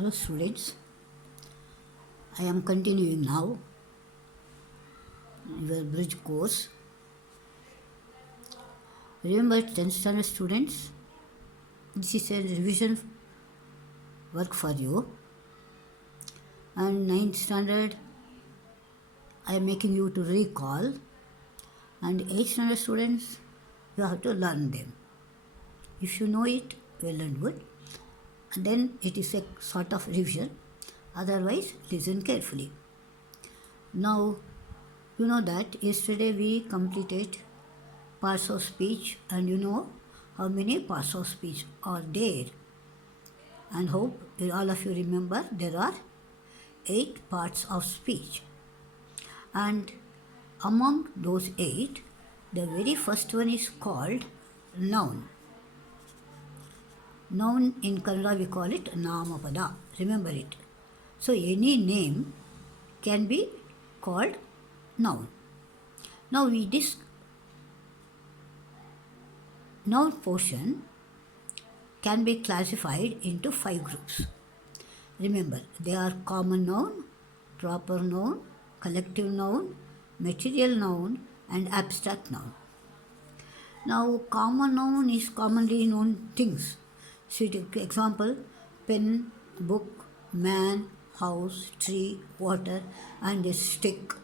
Hello students, I am continuing now your bridge course. Remember 10th standard students, this is a revision work for you, and 9th standard I am making you to recall, and 8th standard students you have to learn them. If you know it, well and good, and then it is a sort of revision, otherwise listen carefully. Now you know that yesterday we completed parts of speech, and you know how many parts of speech are there, and hope all of you remember there are 8 parts of speech, and among those 8 the very first one is called noun. Noun in Kannada we call it Namapada, remember it. So any name can be called noun. Now this noun portion can be classified into 5 groups. Remember, they are common noun, proper noun, collective noun, material noun, and abstract noun. Now, common noun is commonly known things. See, example, pen, book, man, house, tree, water, and a stick.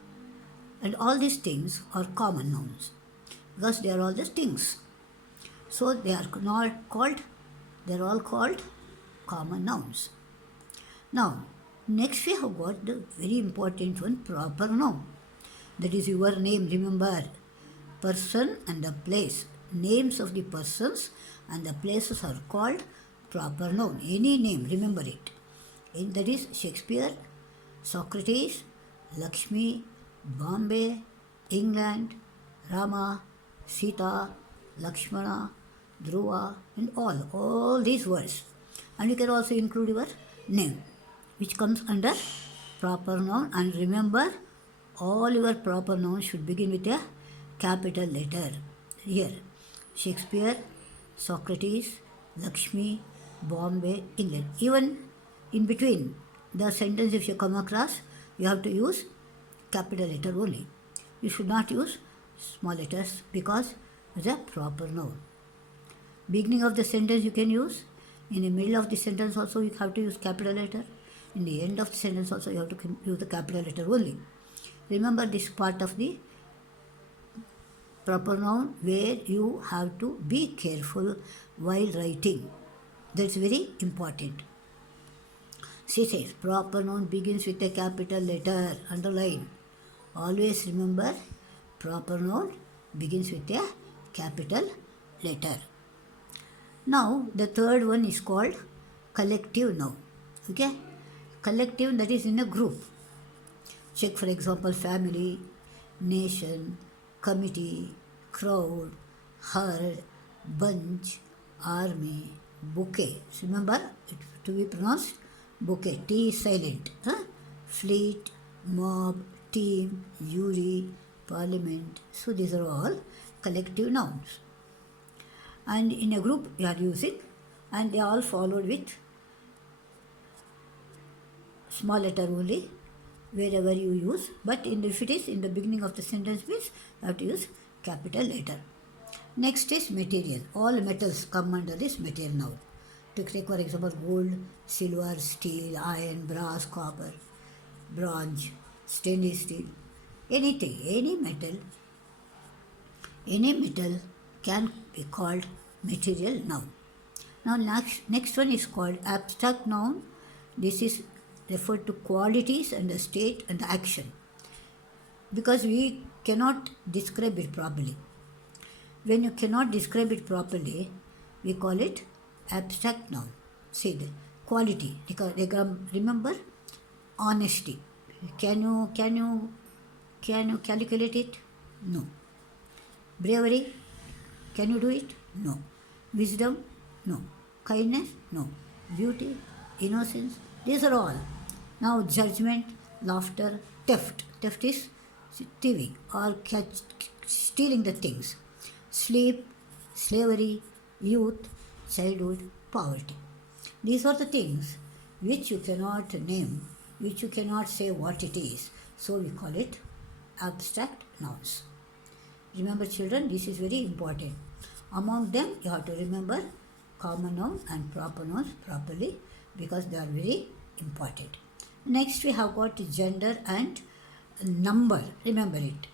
And all these things are common nouns because they are all the things. So they are all called common nouns. Now, next we have got the very important one, proper noun. That is your name, remember. Person and the place. Names of the persons and the places are called proper noun. Any name, remember it. That is Shakespeare, Socrates, Lakshmi, Bombay, England, Rama, Sita, Lakshmana, Dhruva, and all these words. And you can also include your name, which comes under proper noun. And remember, all your proper nouns should begin with a capital letter. Here, Shakespeare, Socrates, Lakshmi, Bombay, England. Even in between the sentence, if you come across, you have to use capital letter only. You should not use small letters because it's a proper noun. Beginning of the sentence you can use. In the middle of the sentence also you have to use capital letter. In the end of the sentence also you have to use the capital letter only. Remember this part of the proper noun where you have to be careful while writing. That's very important. She says proper noun begins with a capital letter. Underline. Always remember proper noun begins with a capital letter. Now the third one is called collective noun. Okay? Collective, that is in a group. Check for example family, nation, committee, crowd, herd, bunch, army, bouquet. Remember to be pronounced bouquet. T is silent. Fleet, mob, team, jury, parliament. So these are all collective nouns. And in a group you are using, and they are all followed with small letter only wherever you use, but if it is in the beginning of the sentence means you have to use capital letter. Next is material. All metals come under this material noun. To take for example gold, silver, steel, iron, brass, copper, bronze, stainless steel, anything, any metal can be called material noun. Now next one is called abstract noun. This is referred to qualities and the state and the action, because we cannot describe it properly. When you cannot describe it properly, we call it abstract noun. See the quality. Remember honesty. Can you calculate it? No. Bravery, can you do it? No. Wisdom? No. Kindness? No. Beauty? Innocence? These are all. Now judgment, laughter, theft. Theft is thieving or stealing the things. Sleep, slavery, youth, childhood, poverty. These are the things which you cannot name, which you cannot say what it is. So we call it abstract nouns. Remember children, this is very important. Among them you have to remember common noun and proper nouns properly because they are very important. Next we have got gender and number. Remember it.